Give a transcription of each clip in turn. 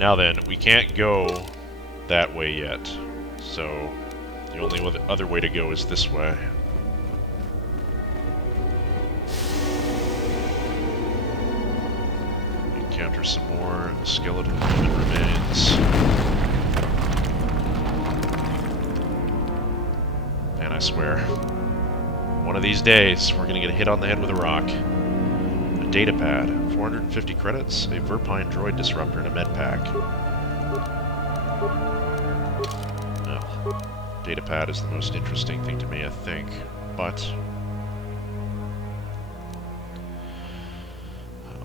Now then, we can't go that way yet, so the only other way to go is this way. Encounter some more skeletal human remains. And I swear, one of these days, we're gonna get hit on the head with a rock. A data pad, 450 credits, a Verpine droid disruptor, and a med pack. Well, data pad is the most interesting thing to me, I think, but...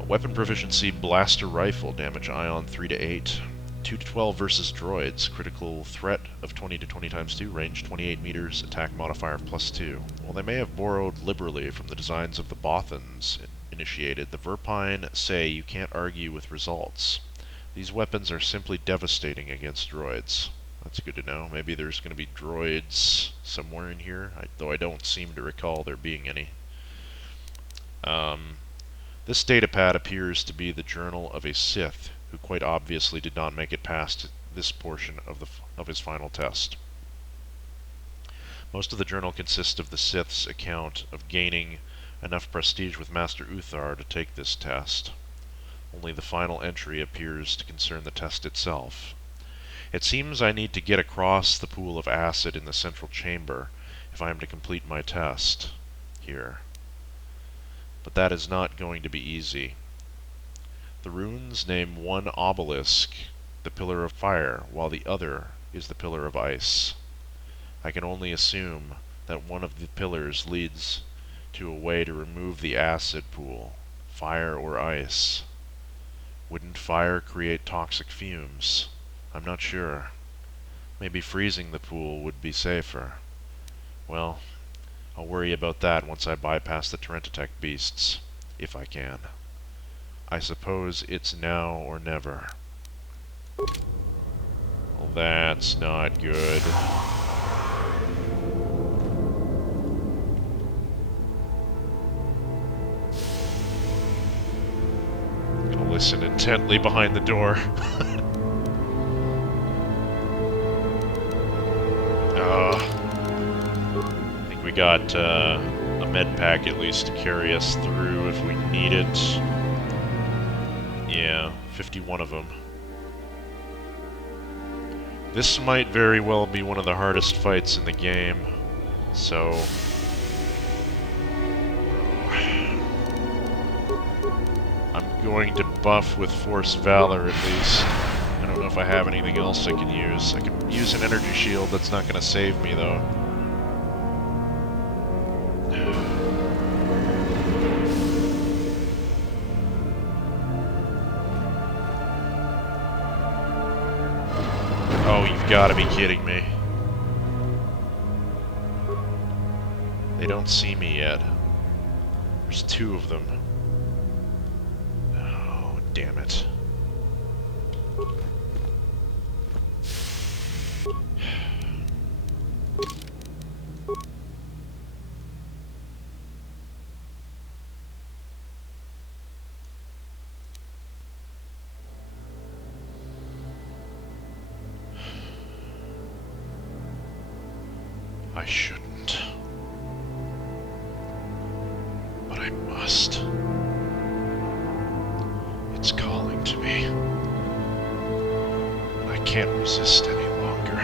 weapon proficiency, blaster rifle, damage ion 3 to 8. 2 to 12 versus droids, critical threat of 20 to 20 times 2, range 28 meters, attack modifier of +2. While they may have borrowed liberally from the designs of the Bothans initiated, the Verpine say you can't argue with results. These weapons are simply devastating against droids. That's good to know. Maybe there's going to be droids somewhere in here, though I don't seem to recall there being any. This datapad appears to be the journal of a Sith, who quite obviously did not make it past this portion of his final test. Most of the journal consists of the Sith's account of gaining enough prestige with Master Uthar to take this test. Only the final entry appears to concern the test itself. It seems I need to get across the pool of acid in the central chamber if I am to complete my test here. But that is not going to be easy. The runes name one obelisk the Pillar of Fire, while the other is the Pillar of Ice. I can only assume that one of the pillars leads to a way to remove the acid pool, fire or ice. Wouldn't fire create toxic fumes? I'm not sure. Maybe freezing the pool would be safer. Well, I'll worry about that once I bypass the Terentitech beasts, if I can. I suppose it's now or never. Well, that's not good. Gonna listen intently behind the door. I think we got a med pack at least to carry us through if we need it. Yeah, 51 of them. This might very well be one of the hardest fights in the game, so... I'm going to buff with Force Valor at least. I don't know if I have anything else I can use. I can use an energy shield, that's not going to save me though. Oh, you've got to be kidding me. They don't see me yet. There's two of them. Oh, damn it. I shouldn't. But I must. It's calling to me. And I can't resist any longer.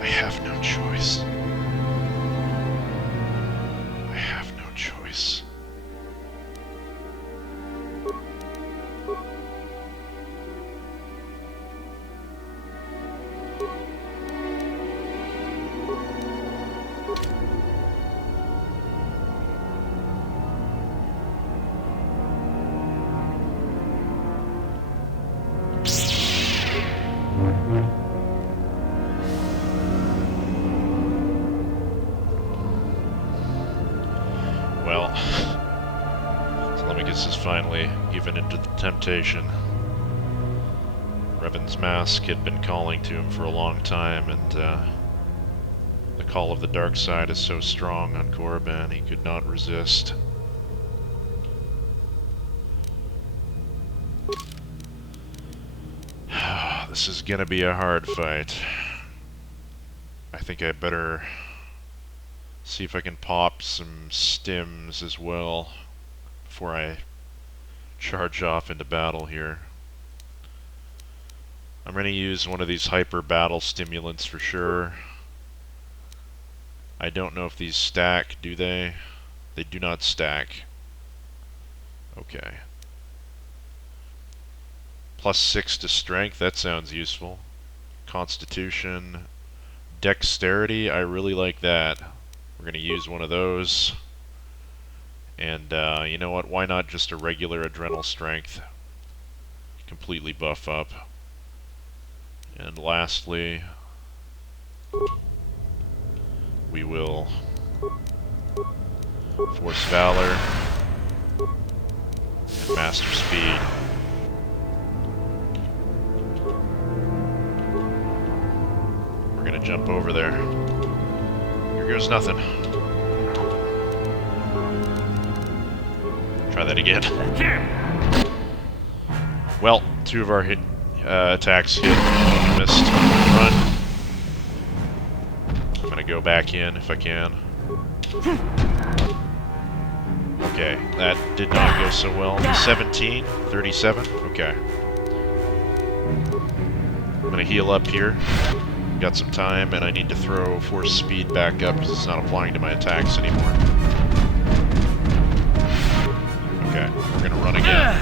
I have no choice. I have no choice. Well, Telemachus is finally given into the temptation. Revan's mask had been calling to him for a long time, and the call of the dark side is so strong on Korriban he could not resist. This is gonna be a hard fight. I think I better see if I can pop some stims as well before I charge off into battle here. I'm gonna use one of these hyper battle stimulants for sure. I don't know if these stack, do they? They do not stack. Okay. +6 to strength, that sounds useful. Constitution. Dexterity, I really like that. We're going to use one of those. And you know what, why not just a regular adrenal strength? Completely buff up. And lastly, we will Force Valor and Master Speed. We're gonna jump over there. Here goes nothing. Try that again. Well, 2 of our attacks hit. Missed. Run. I'm gonna go back in if I can. Okay, that did not go so well. 17, 37. Okay. I'm gonna heal up here. Got some time, and I need to throw Force Speed back up because it's not applying to my attacks anymore. Okay, we're gonna run again.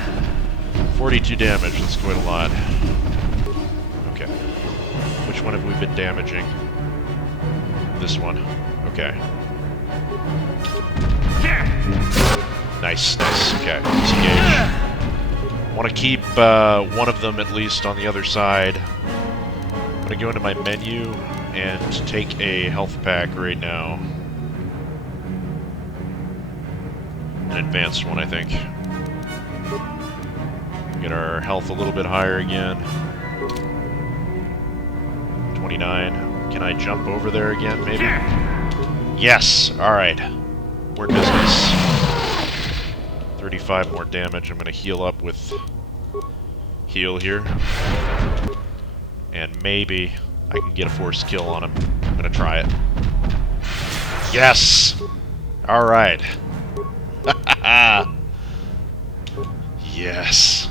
42 damage, that's quite a lot. Okay. Which one have we been damaging? This one. Okay. Nice, nice. Okay, disengage. Want to keep one of them at least on the other side. I'm going to go into my menu and take a health pack right now. An advanced one, I think. Get our health a little bit higher again. 29. Can I jump over there again, maybe? Yes! Alright. We're in business. 35 more damage. I'm going to heal up with heal here. And maybe I can get a force kill on him. I'm going to try it. Yes! Alright. Yes.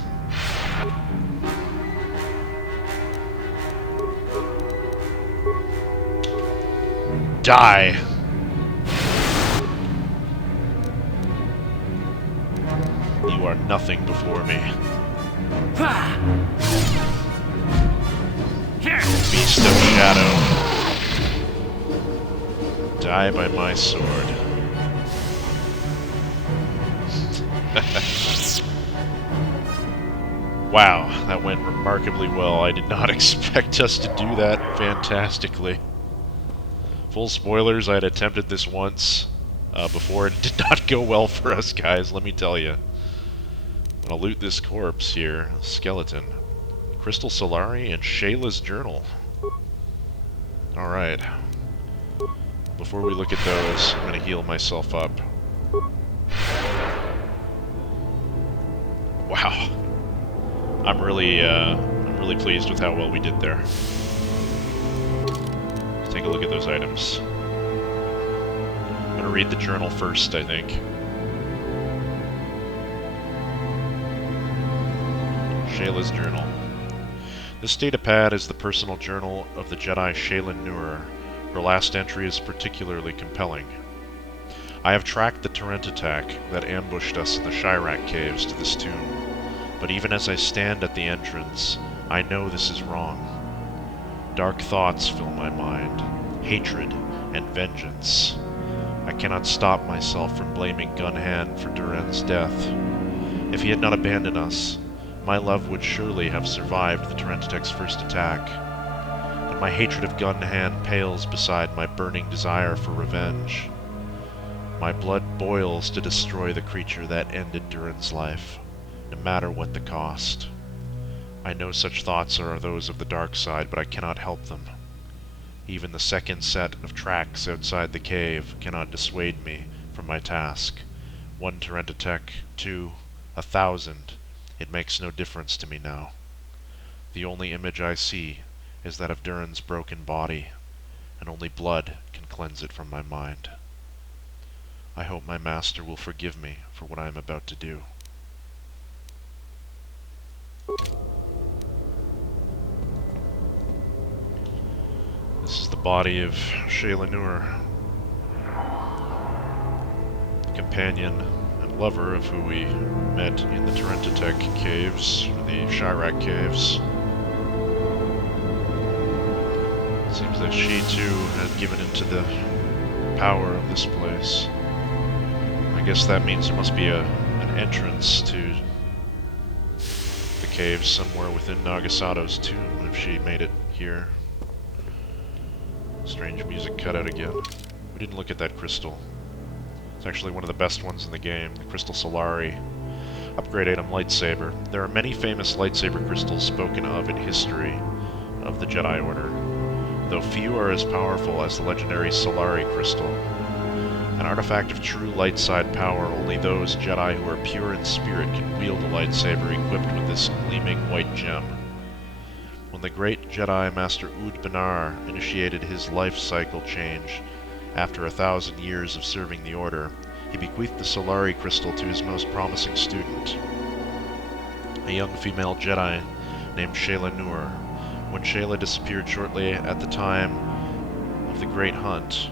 Die. You are nothing before me. Beast of Shadow. Die by my sword. Wow, that went remarkably well. I did not expect us to do that fantastically. Full spoilers, I had attempted this once before. It did not go well for us, guys, let me tell you. I'm gonna loot this corpse here. Skeleton. Crystal Solari and Shayla's journal. Alright. Before we look at those, I'm gonna heal myself up. Wow. I'm really pleased with how well we did there. Let's take a look at those items. I'm gonna read the journal first, I think. Shayla's journal. This datapad is the personal journal of the Jedi Shaylin Nuer. Her last entry is particularly compelling. I have tracked the Torrent attack that ambushed us in the Chirac caves to this tomb, but even as I stand at the entrance, I know this is wrong. Dark thoughts fill my mind, hatred and vengeance. I cannot stop myself from blaming Gunhand for Duran's death. If he had not abandoned us, my love would surely have survived the Torrentitek's first attack. But my hatred of Gunhand pales beside my burning desire for revenge. My blood boils to destroy the creature that ended Duran's life, no matter what the cost. I know such thoughts are those of the dark side, but I cannot help them. Even the second set of tracks outside the cave cannot dissuade me from my task. 1 Torrentitek, 2, 1,000. It makes no difference to me now. The only image I see is that of Durin's broken body, and only blood can cleanse it from my mind. I hope my master will forgive me for what I am about to do. This is the body of Shayla Nur, the companion and lover of who we met in the Tarentatech caves, or the Chirac caves. Seems that she too had given into the power of this place. I guess that means there must be an entrance to the caves somewhere within Nagasato's tomb if she made it here. Strange music cut out again. We didn't look at that crystal. It's actually one of the best ones in the game, the Crystal Solari. Upgrade item lightsaber. There are many famous lightsaber crystals spoken of in history of the Jedi Order, though few are as powerful as the legendary Solari crystal. An artifact of true light side power, only those Jedi who are pure in spirit can wield a lightsaber equipped with this gleaming white gem. When the great Jedi Master Ud Banar initiated his life cycle change after 1,000 years of serving the Order, he bequeathed the Solari crystal to his most promising student, a young female Jedi named Shayla Nur. When Shayla disappeared shortly after the time of the Great Hunt,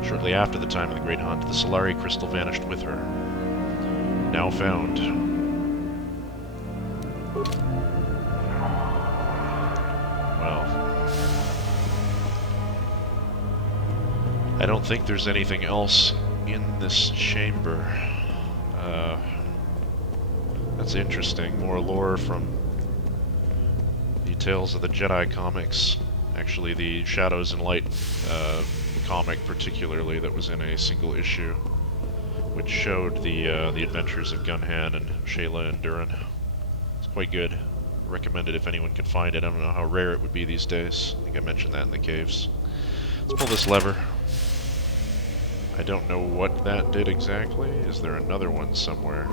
the Solari crystal vanished with her. Now found. Well, I don't think there's anything else in this chamber. That's interesting. More lore from the Tales of the Jedi comics. Actually, the Shadows and Light comic particularly, that was in a single issue, which showed the adventures of Gunhan and Shayla and Durin. It's quite good. Recommend it if anyone can find it. I don't know how rare it would be these days. I think I mentioned that in the caves. Let's pull this lever. I don't know what that did exactly. Is there another one somewhere?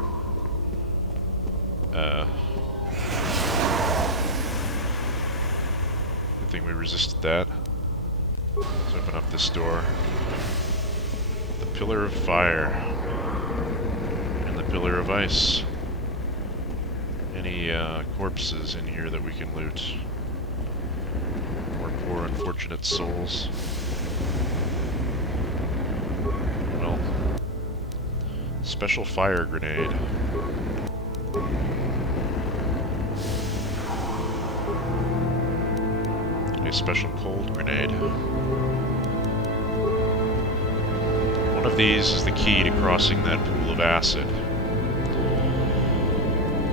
Good thing we resisted that. Let's open up this door. The Pillar of Fire. And the Pillar of Ice. Any corpses in here that we can loot? More poor unfortunate souls. Well, special fire grenade. A special cold grenade. One of these is the key to crossing that pool of acid.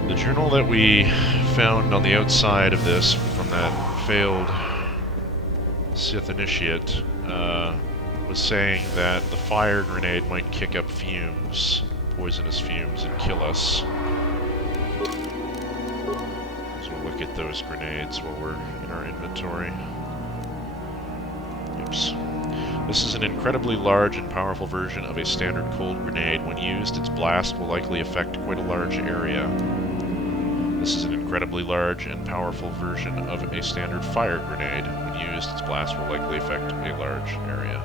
The journal that we found on the outside of this from that failed Sith initiate was saying that the fire grenade might kick up fumes, poisonous fumes, and kill us. So we'll look at those grenades while we're in our inventory. Oops. This is an incredibly large and powerful version of a standard cold grenade. When used, its blast will likely affect quite a large area. This is an incredibly large and powerful version of a standard fire grenade. When used, its blast will likely affect a large area.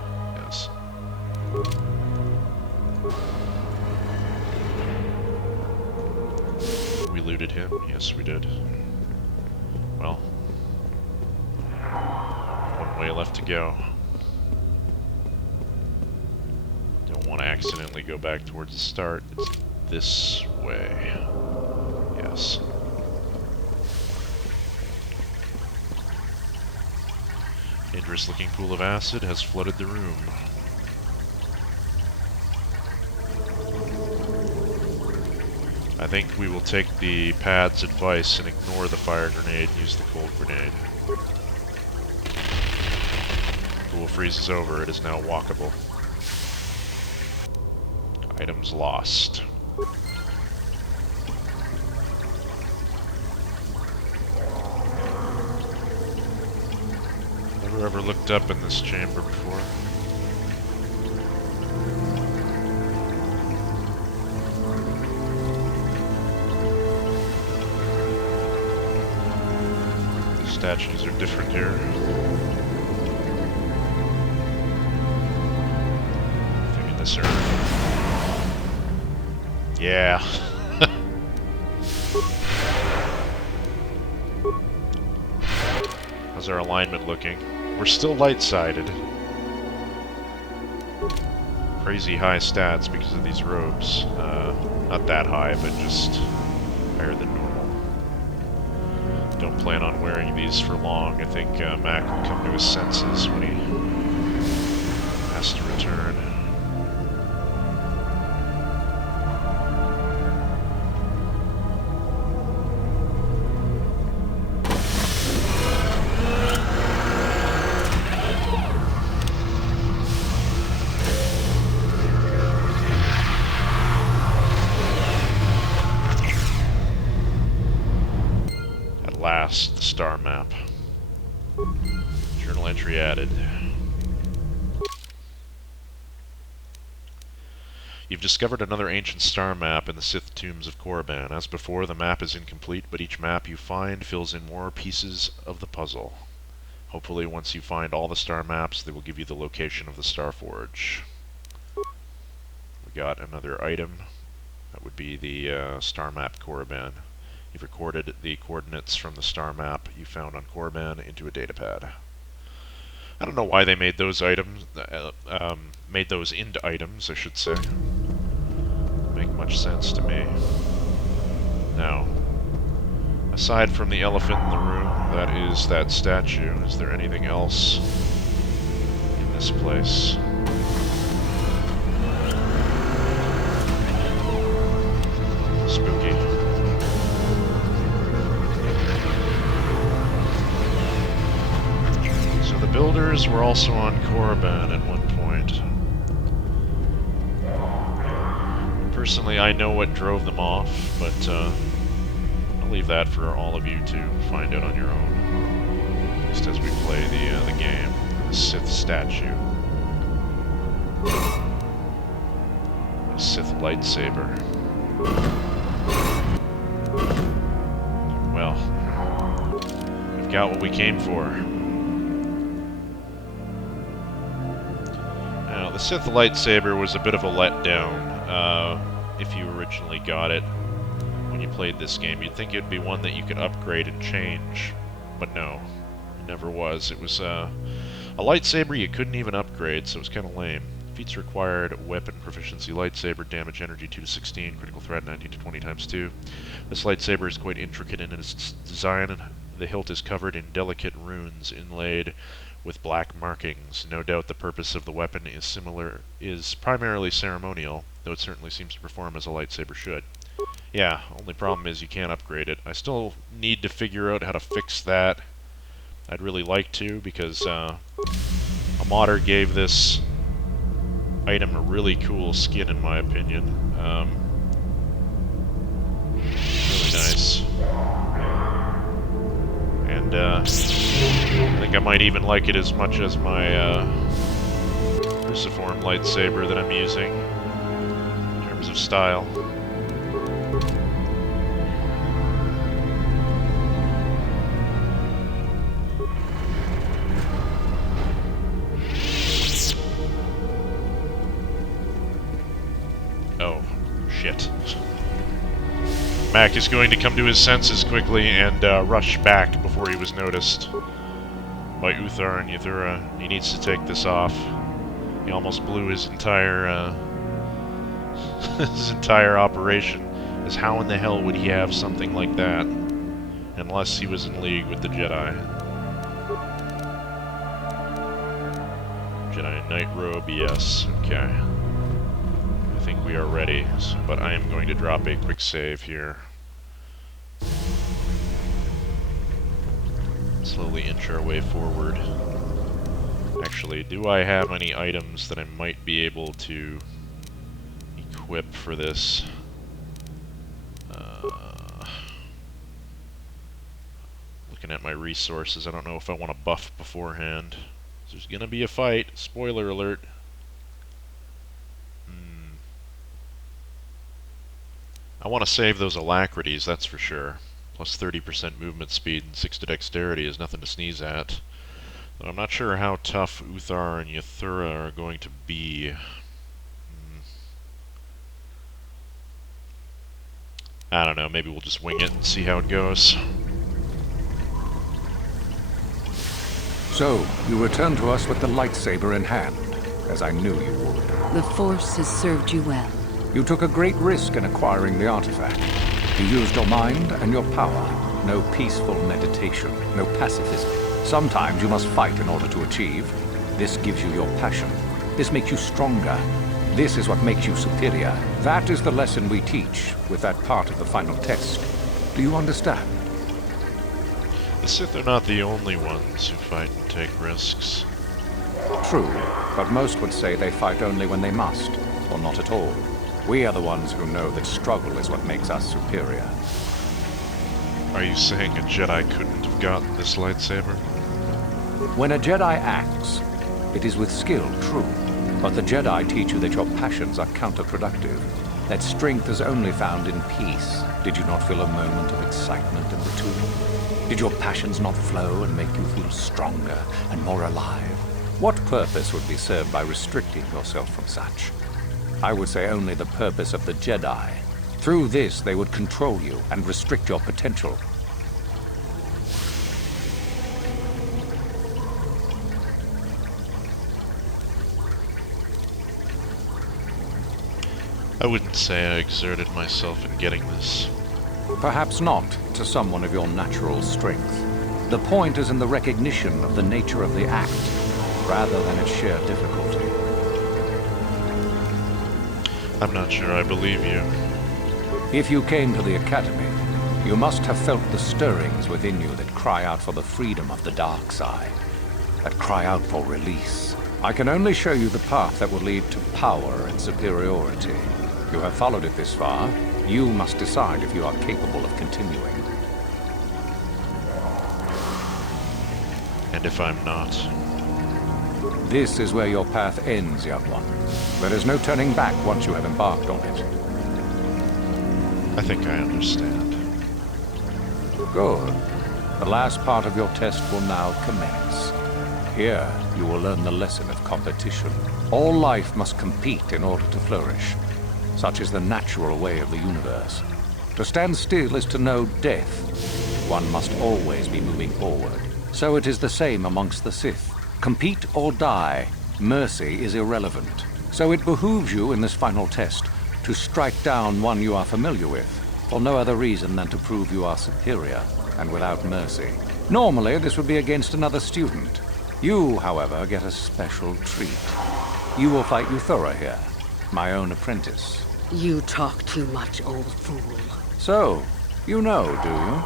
Yes. We looted him? Yes, we did. Well, one way left to go. Don't want to accidentally go back towards the start. It's this way. Yes. Dangerous looking pool of acid has flooded the room. I think we will take the pad's advice and ignore the fire grenade and use the cold grenade. The pool freezes over. It is now walkable. Items lost. Never ever looked up in this chamber before. Statues are different here. Nothing in this area. Yeah. How's our alignment looking? We're still light-sided. Crazy high stats because of these robes. Not that high, but just higher than normal. Don't plan on wearing these for long. I think Mac will come to his senses when he has to return. The star map. Journal entry added. You've discovered another ancient star map in the Sith tombs of Korriban. As before, the map is incomplete, but each map you find fills in more pieces of the puzzle. Hopefully, once you find all the star maps, they will give you the location of the Star Forge. We got another item. That would be the star map Korriban. You've recorded the coordinates from the star map you found on Korriban into a datapad. I don't know why they made those items, made those into items, I should say. Doesn't make much sense to me. Now, aside from the elephant in the room, that is that statue, is there anything else in this place? Spooky. So the builders were also on Korriban at one point. Personally, I know what drove them off, but I'll leave that for all of you to find out on your own. At least as we play the game. The Sith statue. A Sith lightsaber. Well, we've got what we came for. Now, the Sith lightsaber was a bit of a letdown. If you originally got it when you played this game, you'd think it'd be one that you could upgrade and change, but no, it never was. It was a lightsaber you couldn't even upgrade, so it was kind of lame. Feats required: weapon proficiency, lightsaber, damage energy 2 to 16, critical threat 19 to 20 times 2. This lightsaber is quite intricate in its design. The hilt is covered in delicate runes inlaid with black markings. No doubt the purpose of the weapon is primarily ceremonial, though it certainly seems to perform as a lightsaber should. Yeah, only problem is you can't upgrade it. I still need to figure out how to fix that. I'd really like to, because a modder gave this item a really cool skin, in my opinion. Really nice. And I think I might even like it as much as my cruciform lightsaber that I'm using, in terms of style. Oh, shit. Mac is going to come to his senses quickly and rush back before he was noticed by Uthar and Yathura. He needs to take this off. He almost blew his entire his entire operation. As how in the hell would he have something like that unless he was in league with the Jedi? Jedi Knight Robe, yes. Okay. I think we are ready, but I am going to drop a quick save here. Slowly inch our way forward. Actually, do I have any items that I might be able to equip for this? Looking at my resources, I don't know if I want to buff beforehand. There's gonna be a fight. Spoiler alert. I want to save those alacrities, that's for sure. Plus 30% movement speed and 6 to dexterity is nothing to sneeze at. Though I'm not sure how tough Uthar and Yathura are going to be. I don't know, maybe we'll just wing it and see how it goes. So, you return to us with the lightsaber in hand, as I knew you would. The Force has served you well. You took a great risk in acquiring the artifact. You used your mind and your power. No peaceful meditation, no pacifism. Sometimes you must fight in order to achieve. This gives you your passion. This makes you stronger. This is what makes you superior. That is the lesson we teach with that part of the final test. Do you understand? The Sith are not the only ones who fight and take risks. True, but most would say they fight only when they must, or not at all. We are the ones who know that struggle is what makes us superior. Are you saying a Jedi couldn't have gotten this lightsaber? When a Jedi acts, it is with skill, true. But the Jedi teach you that your passions are counterproductive. That strength is only found in peace. Did you not feel a moment of excitement in the tomb? Did your passions not flow and make you feel stronger and more alive? What purpose would be served by restricting yourself from such? I would say only the purpose of the Jedi. Through this, they would control you and restrict your potential. I wouldn't say I exerted myself in getting this. Perhaps not to someone of your natural strength. The point is in the recognition of the nature of the act, rather than its sheer difficulty. I'm not sure I believe you. If you came to the Academy, you must have felt the stirrings within you that cry out for the freedom of the dark side, that cry out for release. I can only show you the path that will lead to power and superiority. You have followed it this far. You must decide if you are capable of continuing. And if I'm not? This is where your path ends, young one. There is no turning back once you have embarked on it. I think I understand. Good. The last part of your test will now commence. Here, you will learn the lesson of competition. All life must compete in order to flourish. Such is the natural way of the universe. To stand still is to know death. One must always be moving forward. So it is the same amongst the Sith. Compete or die. Mercy is irrelevant. So it behooves you in this final test to strike down one you are familiar with, for no other reason than to prove you are superior and without mercy. Normally, this would be against another student. You, however, get a special treat. You will fight Yathura here, my own apprentice. You talk too much, old fool. So, you know, do you?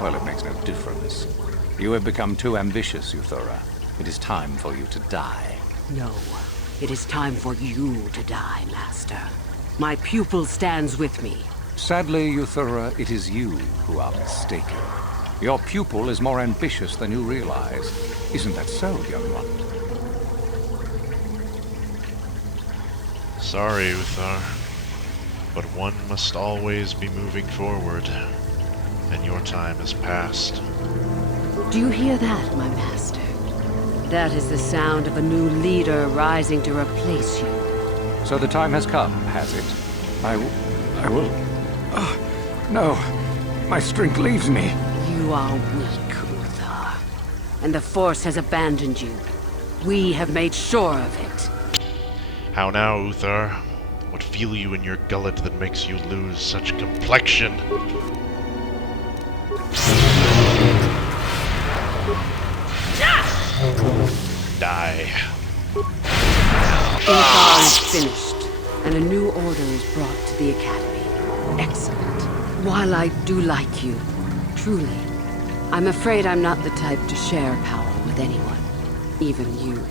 Well, it makes no difference. You have become too ambitious, Yathura. It is time for you to die. No, it is time for you to die, Master. My pupil stands with me. Sadly, Yathura, it is you who are mistaken. Your pupil is more ambitious than you realize. Isn't that so, young one? Sorry, Uthar, but one must always be moving forward, and your time has passed. Do you hear that, my master? That is the sound of a new leader rising to replace you. So the time has come, has it? I will... no. My strength leaves me. You are weak, Uthar. And the Force has abandoned you. We have made sure of it. How now, Uthar? What feel you in your gullet that makes you lose such complexion? Die. Uthar is finished, and a new order is brought to the Academy. Excellent. While I do like you, truly, I'm afraid I'm not the type to share power with anyone, even you.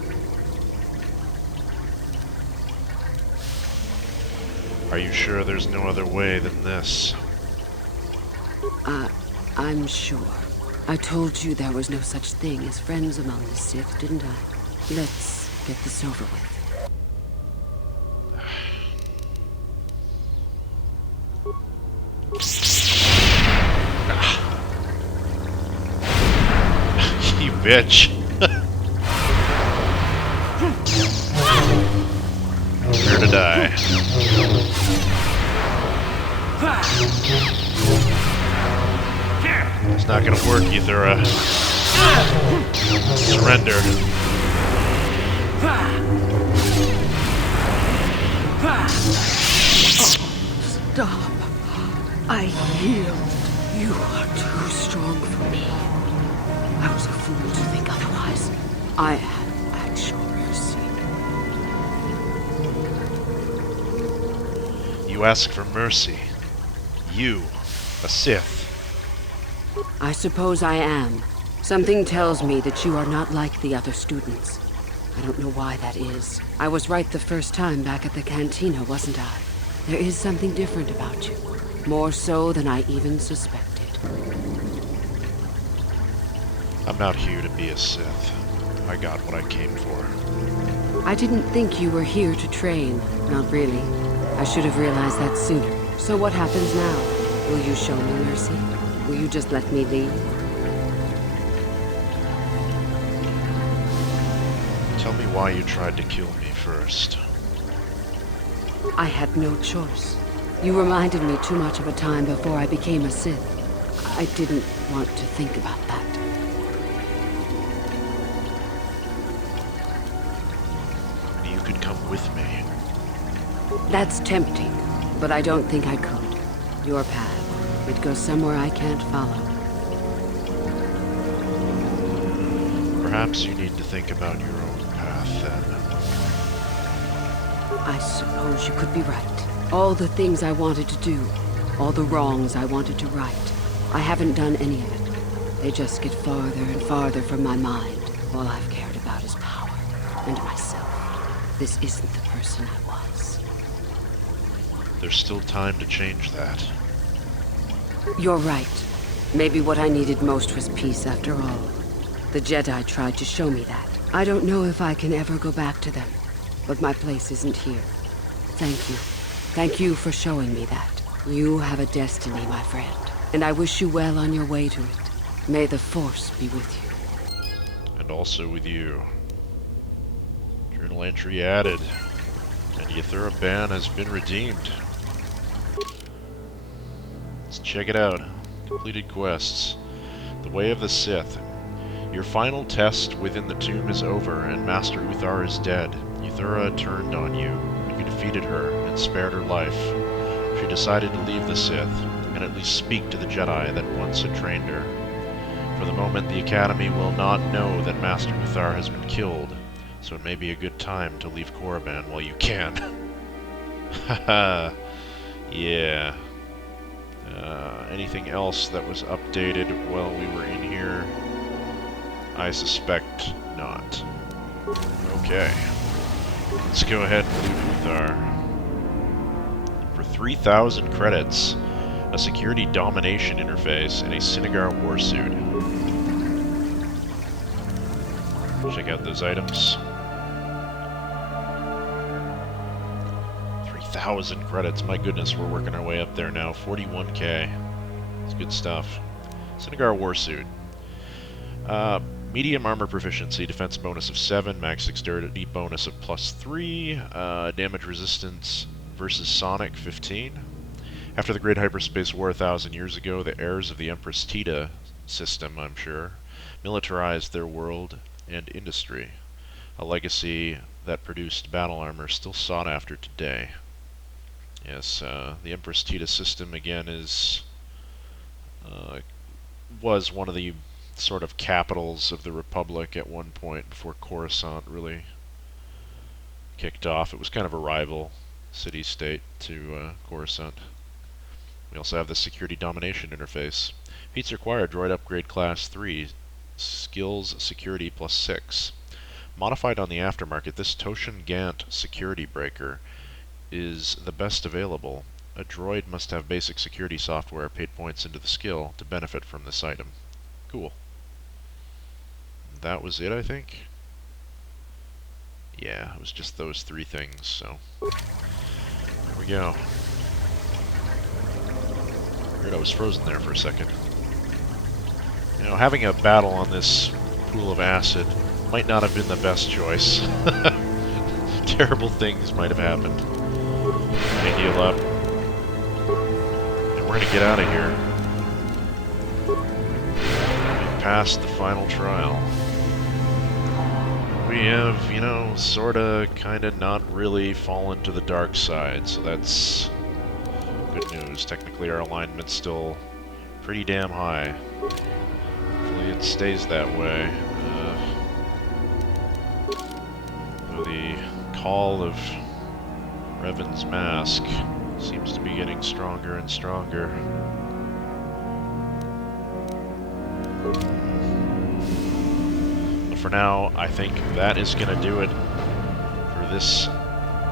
Are you sure there's no other way than this? I'm sure. I told you there was no such thing as friends among the Sith, didn't I? Let's get this over with. bitch! Prepare to die. It's not gonna work, Euthura. Surrender. Stop. I healed. You are too strong for me. I was a fool to think otherwise. I am at your mercy. You ask for mercy. You, a Sith. I suppose I am. Something tells me that you are not like the other students. I don't know why that is. I was right the first time back at the cantina, wasn't I? There is something different about you. More so than I even suspected. I'm not here to be a Sith. I got what I came for. I didn't think you were here to train. Not really. I should have realized that sooner. So what happens now? Will you show me mercy? Will you just let me leave? Tell me why you tried to kill me first. I had no choice. You reminded me too much of a time before I became a Sith. I didn't want to think about that. You could come with me. That's tempting, but I don't think I could. Your path. It goes somewhere I can't follow. Perhaps you need to think about your own path, then. I suppose you could be right. All the things I wanted to do, all the wrongs I wanted to right, I haven't done any of it. They just get farther and farther from my mind. All I've cared about is power and myself. This isn't the person I was. There's still time to change that. You're right. Maybe what I needed most was peace after all. The Jedi tried to show me that. I don't know if I can ever go back to them, but my place isn't here. Thank you. Thank you for showing me that. You have a destiny, my friend, and I wish you well on your way to it. May the Force be with you. And also with you. Journal entry added. And Euthura ban has been redeemed. Let's check it out. Completed quests. The Way of the Sith. Your final test within the tomb is over, and Master Uthar is dead. Euthura turned on you, but you defeated her and spared her life. She decided to leave the Sith, and at least speak to the Jedi that once had trained her. For the moment, the Academy will not know that Master Uthar has been killed, so it may be a good time to leave Korriban while you can. Haha. Yeah. Anything else that was updated while we were in here? I suspect not. Okay. Let's go ahead and loot Uthar. For 3,000 credits, a security domination interface, and a Sinagar warsuit. Check out those items. 3,000 credits. My goodness, we're working our way up there now. 41k. It's good stuff. Sinagar warsuit. Medium armor proficiency, defense bonus of 7, max dexterity bonus of +3, damage resistance versus Sonic 15. After the Great Hyperspace War 1,000 years ago, the heirs of the Empress Tita system, I'm sure, militarized their world and industry, a legacy that produced battle armor still sought after today. Yes, the Empress Tita system, again, was one of the sort of capitals of the Republic at one point before Coruscant really kicked off. It was kind of a rival city-state to Coruscant. We also have the security domination interface. Feats required, droid upgrade class 3, skills security +6. Modified on the aftermarket, this Toshin Gant security breaker is the best available. A droid must have basic security software paid points into the skill to benefit from this item. Cool. That was it, I think? Yeah, it was just those 3 things, so... There we go. Weird, I was frozen there for a second. You know, having a battle on this pool of acid might not have been the best choice. Terrible things might have happened. They heal up. And we're gonna get out of here. We've passed the final trial. We have, you know, sorta, kinda, not really fallen to the dark side, so that's good news. Technically our alignment's still pretty damn high. Hopefully it stays that way. The call of Revan's mask seems to be getting stronger and stronger. But for now, I think that is going to do it for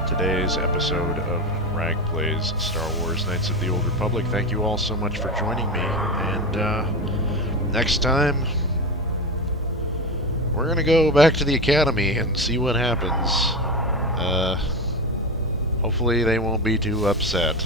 today's episode of Rag Plays Star Wars Knights of the Old Republic. Thank you all so much for joining me, and next time we're gonna go back to the Academy and see what happens. Hopefully they won't be too upset.